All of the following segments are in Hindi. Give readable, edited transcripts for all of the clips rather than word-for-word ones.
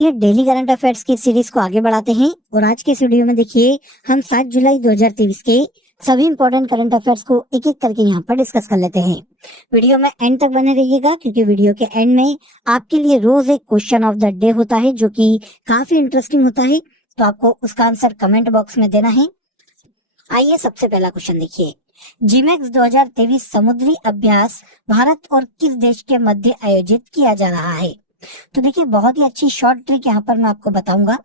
ये डेली करंट अफेयर्स की सीरीज को आगे बढ़ाते हैं और आज के इस वीडियो में देखिए हम 7 जुलाई 2023 के सभी इंपॉर्टेंट करंट अफेयर्स को एक एक करके यहाँ पर डिस्कस कर लेते हैं। वीडियो में एंड तक बने रहिएगा क्योंकि वीडियो के एंड में आपके लिए रोज एक क्वेश्चन ऑफ द डे होता है जो कि काफी इंटरेस्टिंग होता है, तो आपको उसका आंसर कमेंट बॉक्स में देना है। आइए सबसे पहला क्वेश्चन देखिए, जीमैक्स 2023 समुद्री अभ्यास भारत और किस देश के मध्य आयोजित किया जा रहा है? तो देखिए बहुत ही अच्छी शॉर्ट ट्रिक यहाँ पर मैं आपको बताऊंगा।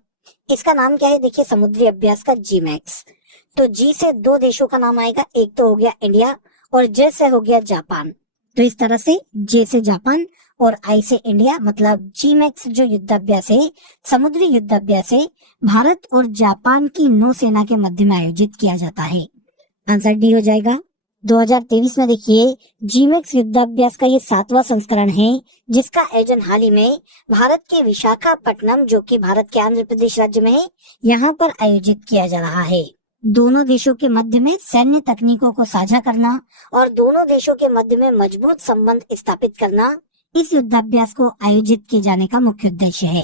इसका नाम क्या है? देखिए समुद्री अभ्यास का जीमैक्स। तो जी से दो देशों का नाम आएगा, एक तो हो गया इंडिया और जे से हो गया जापान। तो इस तरह से जे से जापान और आई से इंडिया, मतलब जीमैक्स जो युद्धाभ्यास है, समुद्री युद्धाभ्यास है, भारत और जापान की नौसेना के मध्य में आयोजित किया जाता है। आंसर डी हो जाएगा। 2023 में देखिए जीमैक्स युद्धाभ्यास का ये 7वां संस्करण है जिसका आयोजन हाल ही में भारत के विशाखापट्टनम, जो कि भारत के आंध्र प्रदेश राज्य में है, यहाँ पर आयोजित किया जा रहा है। दोनों देशों के मध्य में सैन्य तकनीकों को साझा करना और दोनों देशों के मध्य में मजबूत संबंध स्थापित करना इस युद्धाभ्यास को आयोजित किए जाने का मुख्य उद्देश्य है।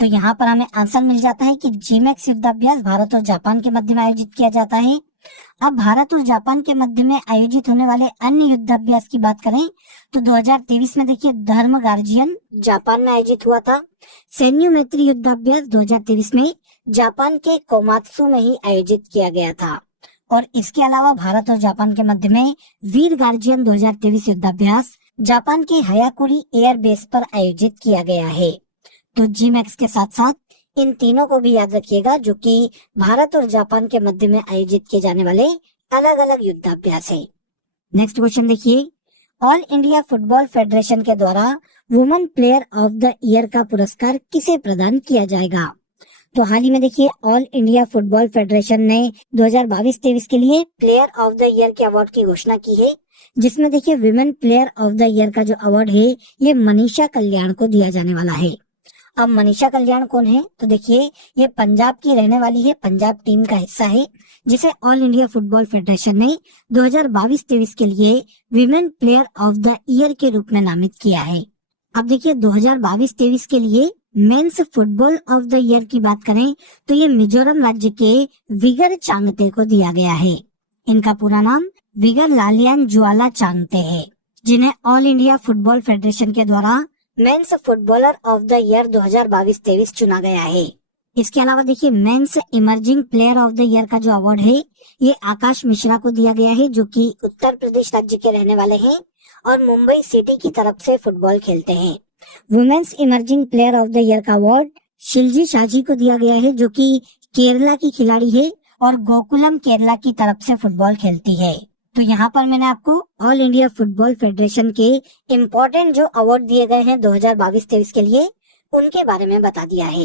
तो यहाँ पर हमें आंसर मिल जाता है कि जीमैक्स युद्धाभ्यास भारत और जापान के मध्य में आयोजित किया जाता है। अब भारत और जापान के मध्य में आयोजित होने वाले अन्य युद्धाभ्यास की बात करें तो 2023 में देखिए धर्म गार्जियन जापान में आयोजित हुआ था। सैन्य मैत्री युद्धाभ्यास 2023 में जापान के कोमात्सु में ही आयोजित किया गया था। और इसके अलावा भारत और जापान के मध्य में वीर गार्जियन 2023 युद्धाभ्यास जापान के हयाकुरी एयर बेस पर आयोजित किया गया है। तो जीमैक्स के साथ साथ इन तीनों को भी याद रखिएगा जो कि भारत और जापान के मध्य में आयोजित किए जाने वाले अलग अलग युद्धाभ्यास है। नेक्स्ट क्वेश्चन देखिए, ऑल इंडिया फुटबॉल फेडरेशन के द्वारा women player of the year का पुरस्कार किसे प्रदान किया जाएगा? तो हाल ही में देखिए ऑल इंडिया फुटबॉल फेडरेशन ने 2022-23 के लिए प्लेयर ऑफ द ईयर के अवार्ड की घोषणा की है, जिसमें देखिए women player of the year का जो अवार्ड है ये मनीषा कल्याण को दिया जाने वाला है। अब मनीषा कल्याण कौन है? तो देखिए ये पंजाब की रहने वाली है, पंजाब टीम का हिस्सा है, जिसे ऑल इंडिया फुटबॉल फेडरेशन ने 2022-23 के लिए women player of the year के रूप में नामित किया है। अब देखिए 2022-23 के लिए mains football of the year की बात करें तो ये मिजोरम राज्य के विगर चांगते को दिया गया है। इनका पूरा नाम विगर लालियान ज्वाला चांगते है, जिन्हें ऑल इंडिया फुटबॉल फेडरेशन के द्वारा men's footballer of the year 2022-23 चुना गया है। इसके अलावा देखिए men's emerging player of the year का जो अवार्ड है ये आकाश मिश्रा को दिया गया है, जो कि उत्तर प्रदेश राज्य के रहने वाले हैं और मुंबई सिटी की तरफ से फुटबॉल खेलते हैं। Women's emerging player of the year का अवार्ड शिलजी शाजी को दिया गया है, जो कि केरला की खिलाड़ी है और गोकुलम केरला की तरफ से फुटबॉल खेलती है। तो यहाँ पर मैंने आपको ऑल इंडिया फुटबॉल फेडरेशन के इम्पोर्टेंट जो अवार्ड दिए गए हैं 2022-23 के लिए उनके बारे में बता दिया है।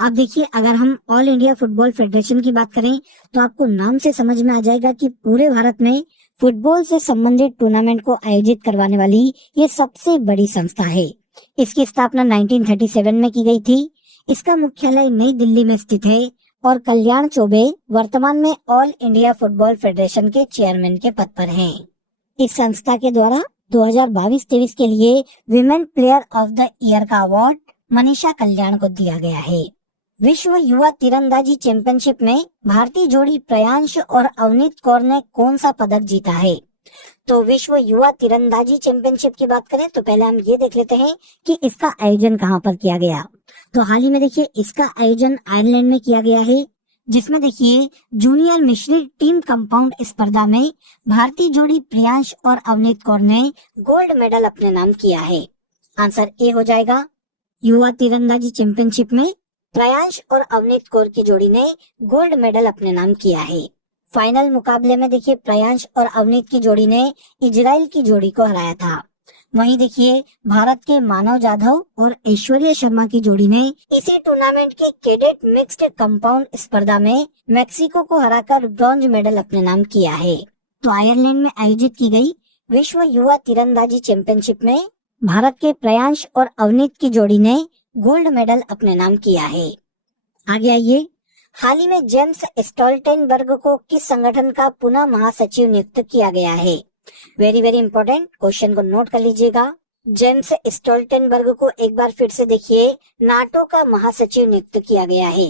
अब देखिए अगर हम ऑल इंडिया फुटबॉल फेडरेशन की बात करें तो आपको नाम से समझ में आ जाएगा कि पूरे भारत में फुटबॉल से संबंधित टूर्नामेंट को आयोजित करवाने वाली ये सबसे बड़ी संस्था है। इसकी स्थापना 1937 में की गई थी। इसका मुख्यालय नई दिल्ली में स्थित है और कल्याण चौबे वर्तमान में ऑल इंडिया फुटबॉल फेडरेशन के चेयरमैन के पद पर हैं। इस संस्था के द्वारा 2022-23 के लिए women player of the year का अवार्ड मनीषा कल्याण को दिया गया है। विश्व युवा तीरंदाजी चैंपियनशिप में भारतीय जोड़ी प्रयांश और अवनीत कौर ने कौन सा पदक जीता है? तो विश्व युवा तीरंदाजी चैंपियनशिप की बात करें तो पहले हम ये देख लेते हैं कि इसका आयोजन कहाँ पर किया गया। तो हाल ही में देखिए इसका आयोजन आयरलैंड में किया गया है, जिसमें देखिए जूनियर मिश्रित टीम कंपाउंड स्पर्धा में भारतीय जोड़ी प्रियांश और अवनीत कौर ने गोल्ड मेडल अपने नाम किया है। आंसर ए हो जाएगा। युवा तीरंदाजी चैंपियनशिप में प्रियांश और अवनीत कौर की जोड़ी ने गोल्ड मेडल अपने नाम किया है। फाइनल मुकाबले में देखिए प्रियांश और अवनीत की जोड़ी ने इजराइल की जोड़ी को हराया था। वहीं देखिए भारत के मानव जाधव और ऐश्वर्या शर्मा की जोड़ी ने इसी टूर्नामेंट के कैडेट मिक्स्ड कंपाउंड स्पर्धा में मेक्सिको को हराकर ब्रॉन्ज मेडल अपने नाम किया है। तो आयरलैंड में आयोजित की गई विश्व युवा तीरंदाजी चैंपियनशिप में भारत के प्रियांश और अवनीत की जोड़ी ने गोल्ड मेडल अपने नाम किया है। आगे आइए, हाल ही में जेम्स स्टोल्टेनबर्ग को किस संगठन का पुनः महासचिव नियुक्त किया गया है? वेरी वेरी इंपॉर्टेंट क्वेश्चन को नोट कर लीजिएगा। जेम्स स्टोल्टेनबर्ग को एक बार फिर से देखिए नाटो का महासचिव नियुक्त किया गया है।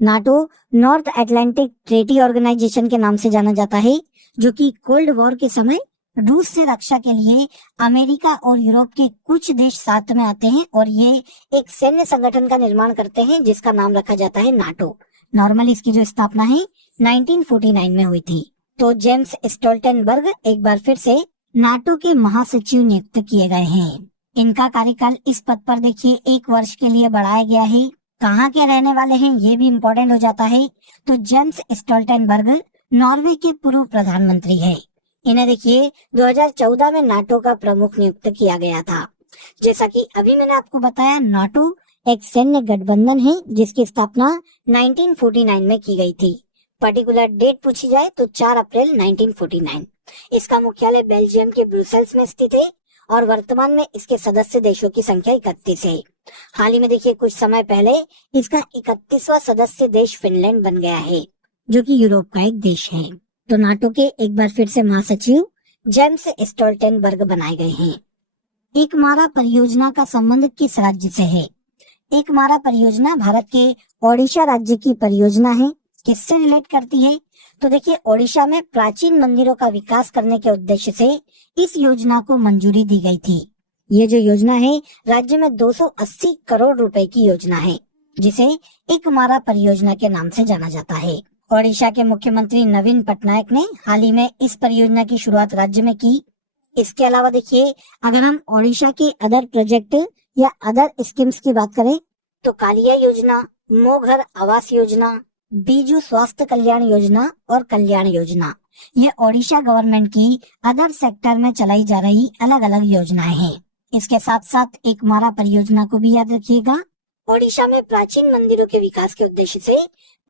NATO North Atlantic Treaty Organization के नाम से जाना जाता है, जो कि कोल्ड वॉर के समय रूस से रक्षा के लिए अमेरिका और यूरोप के कुछ देश साथ में आते हैं और ये एक सैन्य संगठन का निर्माण करते हैं जिसका नाम रखा जाता है नाटो। नॉर्मली इसकी जो स्थापना है 1949 में हुई थी। तो जेम्स स्टोल्टेनबर्ग एक बार फिर से नाटो के महासचिव नियुक्त किए गए हैं। इनका कार्यकाल इस पद पर देखिए 1 वर्ष के लिए बढ़ाया गया है। कहाँ के रहने वाले हैं ये भी इम्पोर्टेंट हो जाता है। तो जेम्स स्टोल्टेनबर्ग नॉर्वे के पूर्व प्रधानमंत्री है। इन्हें देखिए 2014 में नाटो का प्रमुख नियुक्त किया गया था। जैसा कि अभी मैंने आपको बताया, नाटो एक सैन्य गठबंधन है जिसकी स्थापना 1949 में की गई थी। पर्टिकुलर डेट पूछी जाए तो 4 अप्रैल 1949। इसका मुख्यालय बेल्जियम के ब्रुसेल्स में स्थित है और वर्तमान में इसके सदस्य देशों की संख्या 31 है। हाल ही में देखिए कुछ समय पहले इसका 31वां सदस्य देश फिनलैंड बन गया है, जो कि यूरोप का एक देश है। तो नाटो के एक बार फिर से महासचिव जेम्स स्टोल्टेनबर्ग बनाए गए हैं। एक मारा परियोजना का संबंध किस राज्य से है? एक मारा परियोजना भारत के ओडिशा राज्य की परियोजना है। किससे रिलेट करती है? तो देखिए ओडिशा में प्राचीन मंदिरों का विकास करने के उद्देश्य से इस योजना को मंजूरी दी गई थी। ये जो योजना है राज्य में 280 करोड़ रुपए की योजना है, जिसे एक मारा परियोजना के नाम से जाना जाता है। ओडिशा के मुख्यमंत्री नवीन पटनायक ने हाल ही में इस परियोजना की शुरुआत राज्य में की। इसके अलावा देखिए अगर हम ओडिशा के अदर प्रोजेक्ट या अदर स्कीम्स की बात करें तो कालिया योजना, मो घर आवास योजना, बीजू स्वास्थ्य कल्याण योजना और कल्याण योजना, ये ओडिशा गवर्नमेंट की अदर सेक्टर में चलाई जा रही अलग अलग योजनाएं हैं। इसके साथ साथ एक मारा परियोजना को भी याद रखिएगा। ओडिशा में प्राचीन मंदिरों के विकास के उद्देश्य से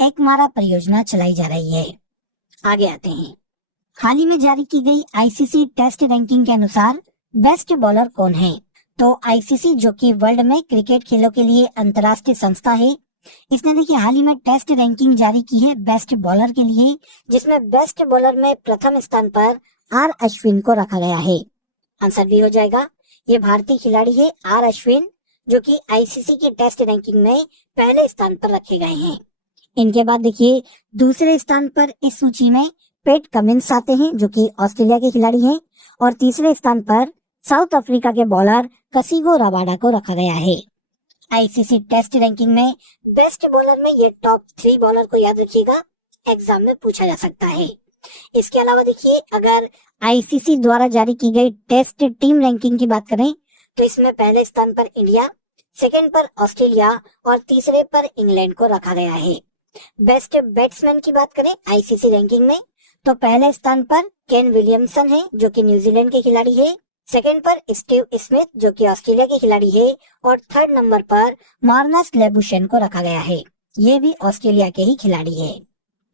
एक मारा परियोजना चलाई जा रही है। आगे आते हैं। हाल ही में जारी की गई आईसीसी टेस्ट रैंकिंग के अनुसार बेस्ट बॉलर कौन है? तो आईसीसी, जो कि वर्ल्ड में क्रिकेट खेलों के लिए अंतर्राष्ट्रीय संस्था है, इसने देखिए हाल ही में टेस्ट रैंकिंग जारी की है बेस्ट बॉलर के लिए, जिसमें बेस्ट बॉलर में प्रथम स्थान पर आर अश्विन को रखा गया है। आंसर भी हो जाएगा, ये भारतीय खिलाड़ी है आर अश्विन, जो कि आईसीसी की टेस्ट रैंकिंग में पहले स्थान पर रखे गए हैं। इनके बाद देखिए दूसरे स्थान पर इस सूची में पैट कमिंस आते हैं, जो कि ऑस्ट्रेलिया के खिलाड़ी हैं, और तीसरे स्थान पर साउथ अफ्रीका के बॉलर कसिगो रबाडा को रखा गया है। आईसीसी टेस्ट रैंकिंग में बेस्ट बॉलर में ये टॉप 3 बॉलर को याद रखिएगा, एग्जाम में पूछा जा सकता है। इसके अलावा देखिए अगर आईसीसी द्वारा जारी की गई टेस्ट टीम रैंकिंग की बात करें तो इसमें पहले स्थान पर इंडिया, सेकंड पर ऑस्ट्रेलिया और तीसरे पर इंग्लैंड को रखा गया है। बेस्ट बैट्समैन की बात करें आईसीसी रैंकिंग में तो पहले स्थान पर केन विलियमसन है, जो कि न्यूजीलैंड के खिलाड़ी है, सेकंड पर स्टीव स्मिथ, जो कि ऑस्ट्रेलिया के खिलाड़ी है, और थर्ड नंबर पर मार्नस लेबुशेन को रखा गया है, ये भी ऑस्ट्रेलिया के ही खिलाड़ी है।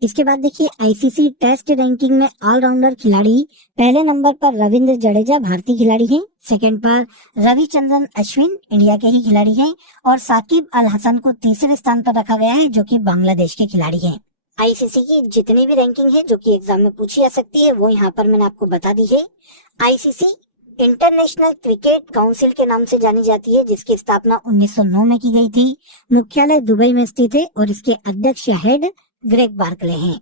इसके बाद देखिए आईसीसी टेस्ट रैंकिंग में ऑलराउंडर खिलाड़ी पहले नंबर पर रविंद्र जडेजा भारतीय खिलाड़ी हैं, सेकंड पर रविचंद्रन अश्विन इंडिया के ही खिलाड़ी हैं, और साकिब अल हसन को तीसरे स्थान पर रखा गया है, जो कि बांग्लादेश के खिलाड़ी हैं। आईसीसी की जितनी भी रैंकिंग है जो कि एग्जाम में पूछी जा सकती है वो यहाँ पर मैंने आपको बता दी है। आईसीसी इंटरनेशनल क्रिकेट काउंसिल के नाम से जानी जाती है, जिसकी स्थापना 1909 में की गई थी। मुख्यालय दुबई में स्थित है और इसके अध्यक्ष या हेड ग्रेग बार्कले हैं।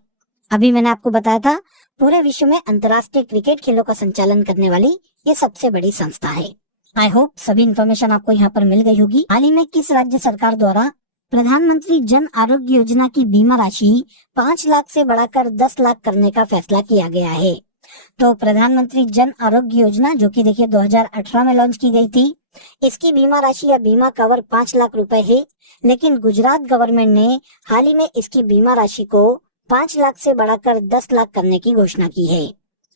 अभी मैंने आपको बताया था पूरे विश्व में अंतर्राष्ट्रीय क्रिकेट खेलों का संचालन करने वाली ये सबसे बड़ी संस्था है। आई होप सभी इन्फॉर्मेशन आपको यहाँ पर मिल गई होगी। हाल ही में किस राज्य सरकार द्वारा प्रधानमंत्री जन आरोग्य योजना की बीमा राशि 5 लाख से बढ़ाकर 10 लाख करने का फैसला किया गया है? तो प्रधानमंत्री जन आरोग्य योजना, जो कि देखिए 2018 में लॉन्च की गई थी, इसकी बीमा राशि या बीमा कवर 5 लाख रुपए है, लेकिन गुजरात गवर्नमेंट ने हाल ही में इसकी बीमा राशि को 5 लाख से बढ़ाकर 10 लाख करने की घोषणा की है।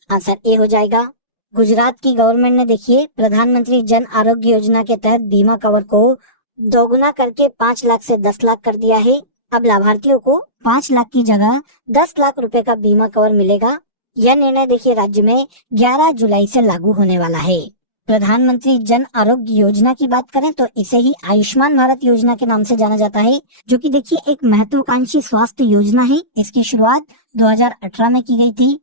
आंसर ए हो जाएगा। गुजरात की गवर्नमेंट ने देखिए प्रधानमंत्री जन आरोग्य योजना के तहत बीमा कवर को दोगुना करके 5 लाख से 10 लाख कर दिया है। अब लाभार्थियों को 5 लाख की जगह 10 लाख रुपए का बीमा कवर मिलेगा। यह निर्णय देखिए राज्य में 11 जुलाई से लागू होने वाला है। प्रधानमंत्री जन आरोग्य योजना की बात करें तो इसे ही आयुष्मान भारत योजना के नाम से जाना जाता है, जो कि देखिए एक महत्वाकांक्षी स्वास्थ्य योजना है। इसकी शुरुआत 2018 में की गई थी।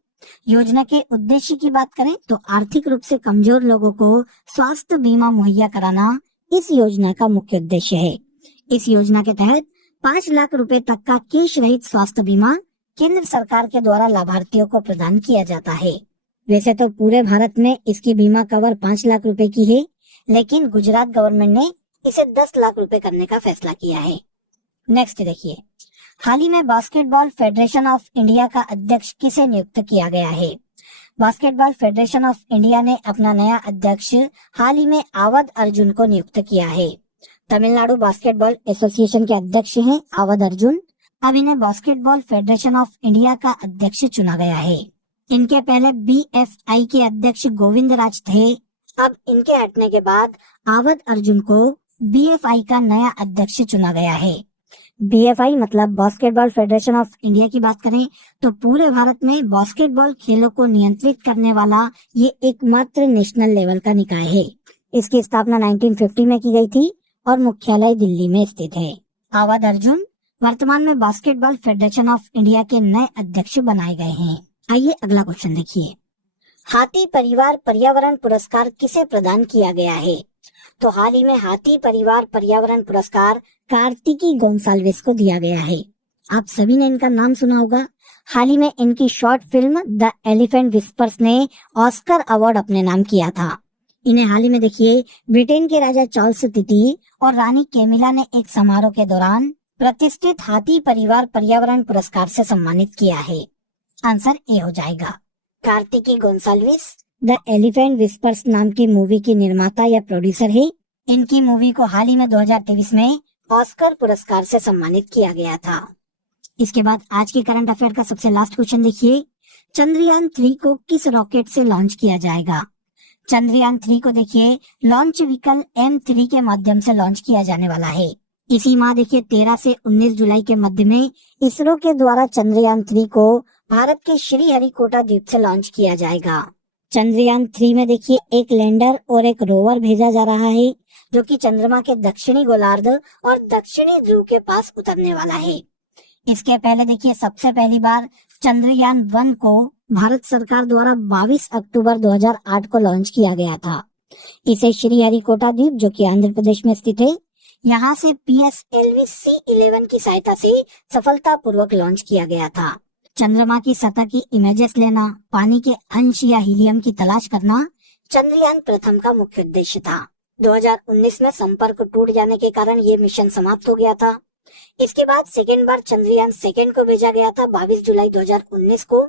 योजना के उद्देश्य की बात करें तो आर्थिक रूप से कमजोर लोगों को स्वास्थ्य बीमा मुहैया कराना इस योजना का मुख्य उद्देश्य है। इस योजना के तहत 5 लाख रुपए तक का कैश रहित स्वास्थ्य बीमा केंद्र सरकार के द्वारा लाभार्थियों को प्रदान किया जाता है। वैसे तो पूरे भारत में इसकी बीमा कवर 5 लाख रुपए की है, लेकिन गुजरात गवर्नमेंट ने इसे 10 लाख रुपए करने का फैसला किया है। नेक्स्ट देखिए, हाल ही में बास्केटबॉल फेडरेशन ऑफ इंडिया का अध्यक्ष किसे नियुक्त किया गया है? बास्केटबॉल फेडरेशन ऑफ इंडिया ने अपना नया अध्यक्ष हाल ही में आवध अर्जुन को नियुक्त किया है। तमिलनाडु बास्केटबॉल एसोसिएशन के अध्यक्ष हैं आवध अर्जुन। अब इन्हें बास्केटबॉल फेडरेशन ऑफ इंडिया का अध्यक्ष चुना गया है। इनके पहले BFI के अध्यक्ष गोविंद राज थे। अब इनके हटने के बाद आवध अर्जुन को BFI का नया अध्यक्ष चुना गया है। BFI मतलब बास्केटबॉल फेडरेशन ऑफ इंडिया की बात करें तो पूरे भारत में बास्केटबॉल खेलों को नियंत्रित करने वाला ये एकमात्र नेशनल लेवल का निकाय है। इसकी स्थापना 1950 में की गई थी और मुख्यालय दिल्ली में स्थित है। आवध अर्जुन वर्तमान में बास्केटबॉल फेडरेशन ऑफ इंडिया के नए अध्यक्ष बनाए गए हैं। आइए अगला क्वेश्चन देखिए, हाथी परिवार पर्यावरण पुरस्कार किसे प्रदान किया गया है? तो हाल ही में हाथी परिवार पर्यावरण पुरस्कार कार्तिकी गोंसाल्विस को दिया गया है। आप सभी ने इनका नाम सुना होगा। हाल ही में इनकी short film the elephant whispers ने ऑस्कर अवार्ड अपने नाम किया था। इन्हें हाल ही में देखिए ब्रिटेन के राजा चार्ल्स तृतीय और रानी कैमिला ने एक समारोह के दौरान प्रतिष्ठित हाथी परिवार पर्यावरण पुरस्कार से सम्मानित किया है। आंसर ए हो जाएगा। Kartiki Gonsalves the elephant whispers नाम की मूवी की निर्माता या प्रोड्यूसर है। इनकी मूवी को हाल ही में 2023 में ऑस्कर पुरस्कार से सम्मानित किया गया था। इसके बाद आज के करंट अफेयर का सबसे लास्ट क्वेश्चन देखिए, चंद्रयान 3 को किस रॉकेट से लॉन्च किया जाएगा? चंद्रयान 3 को देखिए लॉन्च व्हीकल M3 के माध्यम से लॉन्च किया जाने वाला है। इसी माह देखिए 13 से 19 जुलाई के मध्य में इसरो के द्वारा चंद्रयान 3 को भारत के श्रीहरिकोटा द्वीप से लॉन्च किया जाएगा। चंद्रयान 3 में देखिए एक लैंडर और एक रोवर भेजा जा रहा है जो कि चंद्रमा के दक्षिणी गोलार्ध और दक्षिणी ध्रुव के पास उतरने वाला है। इसके पहले देखिए सबसे पहली बार चंद्रयान 1 को भारत सरकार द्वारा 22 अक्टूबर 2008 को लॉन्च किया गया था। इसे श्रीहरिकोटा द्वीप जो कि आंध्र प्रदेश में स्थित है, यहाँ से PSLV C11 की सहायता से सफलतापूर्वक लॉन्च किया गया था। चंद्रमा की सतह की इमेजेस लेना, पानी के अंश या हीलियम की तलाश करना चंद्रयान प्रथम का मुख्य उद्देश्य था। 2019 में संपर्क टूट जाने के कारण ये मिशन समाप्त हो गया था। इसके बाद सेकेंड बार चंद्रयान 2 को भेजा गया था 22 जुलाई 2019 को,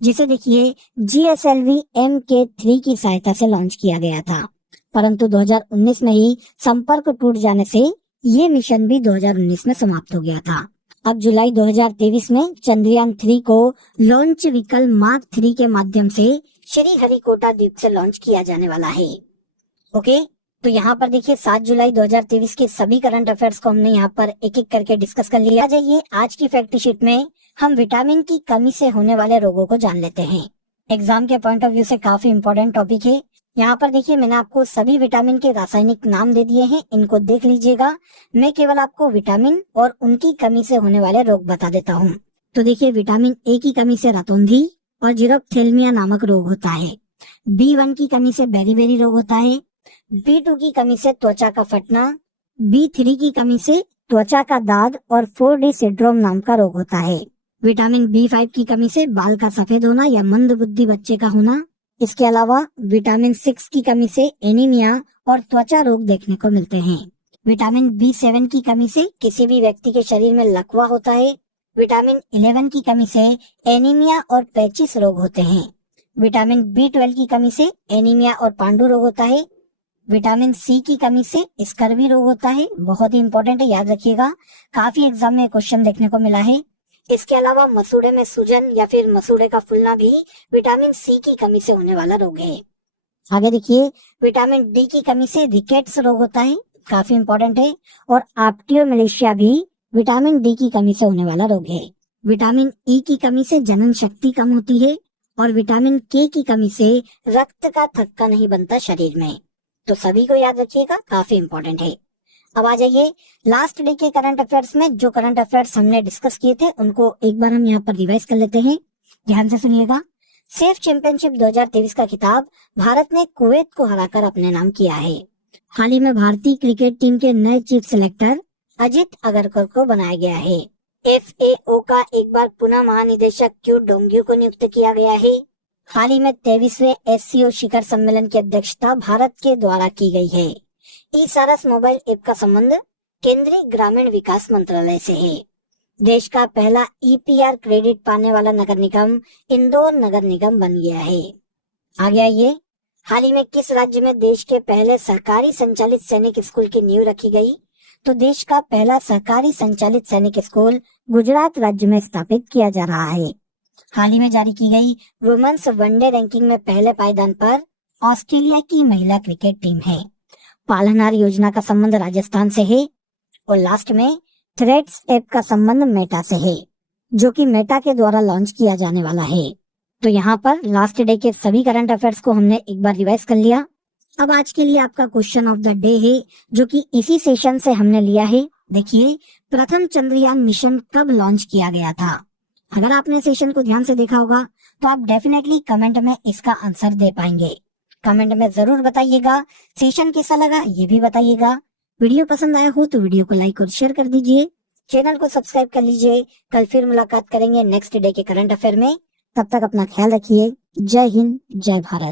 जिसे देखिए GSLV Mk3 की सहायता से लॉन्च किया गया था। परंतु 2019 में ही संपर्क टूट जाने से ये मिशन भी 2019 में समाप्त हो गया था। अब जुलाई 2023 में चंद्रयान 3 को लॉन्च व्हीकल मार्क 3 के माध्यम से श्रीहरिकोटा द्वीप से लॉन्च किया जाने वाला है। ओके, तो यहाँ पर देखिए 7 जुलाई 2023 के सभी करंट अफेयर्स को हमने यहाँ पर एक एक करके डिस्कस कर लिया। जाइए आज की फैक्ट शीट में हम विटामिन की कमी से होने वाले रोगों को जान लेते हैं। एग्जाम के पॉइंट ऑफ व्यू से काफी इंपॉर्टेंट टॉपिक है। यहाँ पर देखिए मैंने आपको सभी विटामिन के रासायनिक नाम दे दिए हैं, इनको देख लीजिएगा। मैं केवल आपको विटामिन और उनकी कमी से होने वाले रोग बता देता हूँ। तो देखिए विटामिन ए की कमी से रतौंधी और जीरोप्थेल्मिया नामक रोग होता है। B1 की कमी से बेरी रोग होता है। B2 की कमी से त्वचा का फटना, B3 की कमी से त्वचा का दाद और 4D सिंड्रोम नाम का रोग होता है। विटामिन B5 की कमी से बाल का सफेद होना या मंद बुद्धि बच्चे का होना। इसके अलावा विटामिन 6 की कमी से एनीमिया और त्वचा रोग देखने को मिलते हैं। विटामिन B7 की कमी से किसी भी व्यक्ति के शरीर में लकवा होता है। विटामिन 11 की कमी से एनीमिया और पैचिस रोग होते हैं। विटामिन B12 की कमी से एनीमिया और पांडु रोग होता है। विटामिन C की कमी से स्कर्वी रोग होता है। बहुत ही इंपॉर्टेंट है, याद रखिएगा, काफी एग्जाम में क्वेश्चन देखने को मिला है। इसके अलावा मसूड़े में सूजन या फिर मसूड़े का फूलना भी विटामिन C की कमी से होने वाला रोग है। आगे देखिए विटामिन D की कमी से रिकेट्स रोग होता है, काफी इंपॉर्टेंट है। और ऑप्टियोमेलेशिया भी विटामिन D की कमी से होने वाला रोग है। विटामिन E की कमी से जनन शक्ति कम होती है और विटामिन K की कमी से रक्त का थक्का नहीं बनता शरीर में। तो सभी को याद रखिएगा, काफी इंपॉर्टेंट है। अब आ जाइए लास्ट डे के करंट अफेयर्स में। जो करंट अफेयर्स हमने डिस्कस किए थे उनको एक बार हम यहाँ पर रिवाइज कर लेते हैं। ध्यान से सुनिएगा। सेफ चैंपियनशिप 2023 का खिताब भारत ने कुवैत को हराकर अपने नाम किया है। हाल ही में भारतीय क्रिकेट टीम के नए चीफ सिलेक्टर अजित अगरकर को बनाया गया है। FAO का एक बार पुनः महानिदेशक क्यू डोंग्यू को नियुक्त किया गया है। हाल ही में 23वें SCO शिखर सम्मेलन की अध्यक्षता भारत के द्वारा की गई है। ई-सारस मोबाइल ऐप का संबंध केंद्रीय ग्रामीण विकास मंत्रालय से है। देश का पहला EPR क्रेडिट पाने वाला नगर निगम इंदौर नगर निगम बन गया है। आगे आइए, हाल ही में किस राज्य में देश के पहले सरकारी संचालित सैनिक स्कूल की नींव रखी गई? तो देश का पहला सरकारी संचालित सैनिक स्कूल गुजरात राज्य में स्थापित किया जा रहा है। हाल ही में जारी की गई वुमेन्स वनडे रैंकिंग में पहले पायदान पर ऑस्ट्रेलिया की महिला क्रिकेट टीम है। पालनहार योजना का संबंध राजस्थान से है। और लास्ट में थ्रेड्स ऐप का संबंध मेटा से है, जो कि मेटा के द्वारा लॉन्च किया जाने वाला है। तो यहाँ पर लास्ट डे के सभी करंट अफेयर्स को हमने एक बार रिवाइज कर लिया। अब आज के लिए आपका क्वेश्चन ऑफ द डे है, जो कि इसी सेशन से हमने लिया है। देखिए, प्रथम चंद्रयान मिशन कब लॉन्च किया गया था? अगर आपने सेशन को ध्यान से देखा होगा तो आप डेफिनेटली कमेंट में इसका आंसर दे पाएंगे। कमेंट में जरूर बताइएगा। सेशन कैसा लगा ये भी बताइएगा। वीडियो पसंद आया हो तो वीडियो को लाइक और शेयर कर दीजिए। चैनल को सब्सक्राइब कर लीजिए। कल फिर मुलाकात करेंगे नेक्स्ट डे के करंट अफेयर में। तब तक अपना ख्याल रखिए। जय हिंद, जय भारत।